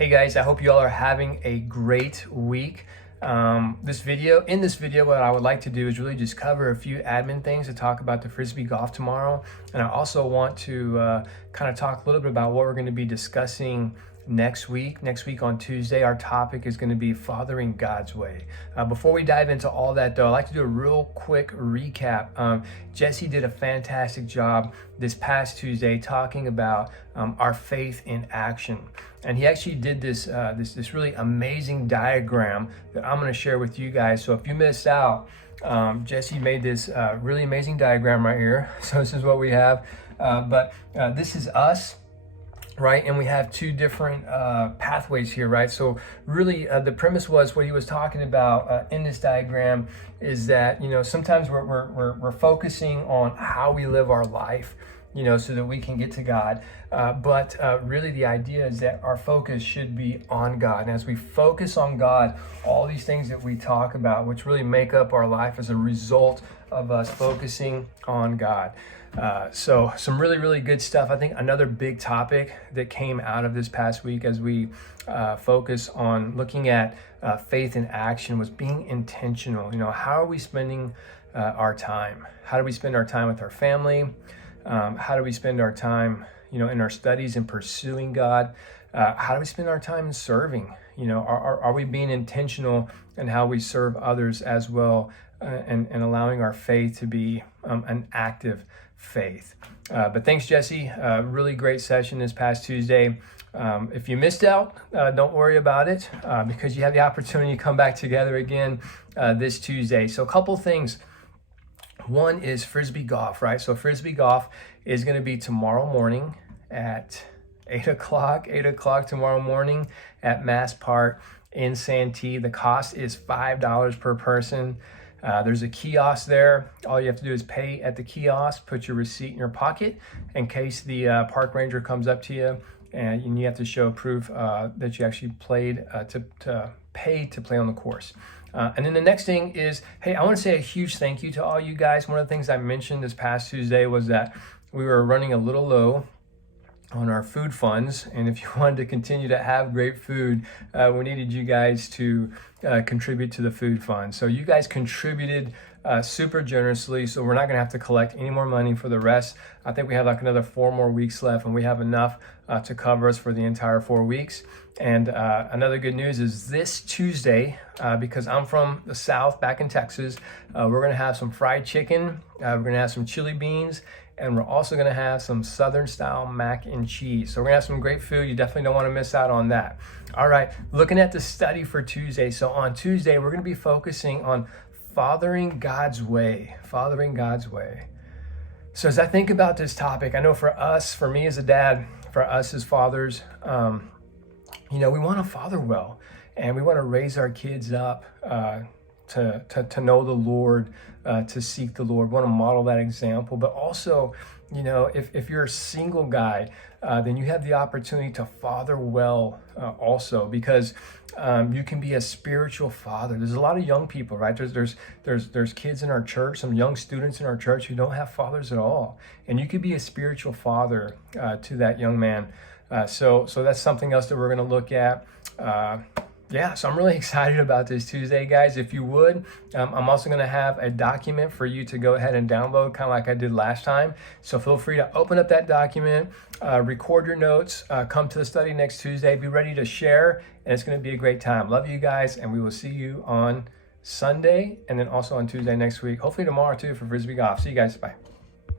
Hey guys, I hope you all are having a great week. In this video, what I would like to do is really just cover a few admin things to talk about the Frisbee golf tomorrow. And I also want to kind of talk a little bit about what we're going to be discussing next week. Next week on Tuesday, our topic is going to be fathering God's way. Before we dive into all that though, I'd like to do a real quick recap. Jesse did a fantastic job this past Tuesday talking about our faith in action. And he actually did this really amazing diagram that I'm going to share with you guys. So if you missed out, Jesse made this really amazing diagram right here. So this is what we have. But this is us, right? And we have two different pathways here, right? So really the premise was what he was talking about in this diagram is that, sometimes we're focusing on how we live our life, so that we can get to God. But really the idea is that our focus should be on God. And as we focus on God, all these things that we talk about, which really make up our life as a result of us focusing on God. So some really, really good stuff. I think another big topic that came out of this past week as we focus on looking at faith in action was being intentional. How are we spending our time? How do we spend our time with our family? How do we spend our time, in our studies and pursuing God? How do we spend our time in serving? Are we being intentional in how we serve others as well, and allowing our faith to be an active faith? But thanks, Jesse. Really great session this past Tuesday. If you missed out, don't worry about it because you have the opportunity to come back together again this Tuesday. So a couple things. One is Frisbee golf, right? So Frisbee golf is going to be tomorrow morning at 8 o'clock tomorrow morning at Mass Park in Santee. The cost is $5 per person. There's a kiosk there. All you have to do is pay at the kiosk, put your receipt in your pocket in case the park ranger comes up to you and you have to show proof that you actually played to pay to play on the course. And then the next thing is, hey, I want to say a huge thank you to all you guys. One of the things I mentioned this past Tuesday was that we were running a little low on our food funds. And if you wanted to continue to have great food, we needed you guys to contribute to the food fund. So you guys contributed super generously. So we're not going to have to collect any more money for the rest. I think we have like another 4 more weeks left and we have enough to cover us for the entire 4 weeks. And another good news is this Tuesday, because I'm from the South back in Texas, we're going to have some fried chicken. We're going to have some chili beans. And we're also going to have some Southern style mac and cheese. So we're going to have some great food. You definitely don't want to miss out on that. All right, looking at the study for Tuesday. So on Tuesday, we're going to be focusing on fathering God's way. Fathering God's way. So as I think about this topic, I know for me as a dad, for us as fathers, we want to father well. And we want to raise our kids up to know the Lord, to seek the Lord. We want to model that example. But also, if you're a single guy, then you have the opportunity to father well also, because you can be a spiritual father. There's a lot of young people, right? There's kids in our church, some young students in our church who don't have fathers at all. And you could be a spiritual father to that young man. So that's something else that we're going to look at. So I'm really excited about this Tuesday, guys. If you would, I'm also going to have a document for you to go ahead and download, kind of like I did last time. So feel free to open up that document, record your notes, come to the study next Tuesday, be ready to share, and it's going to be a great time. Love you guys, and we will see you on Sunday and then also on Tuesday next week. Hopefully tomorrow too for Frisbee golf. See you guys. Bye.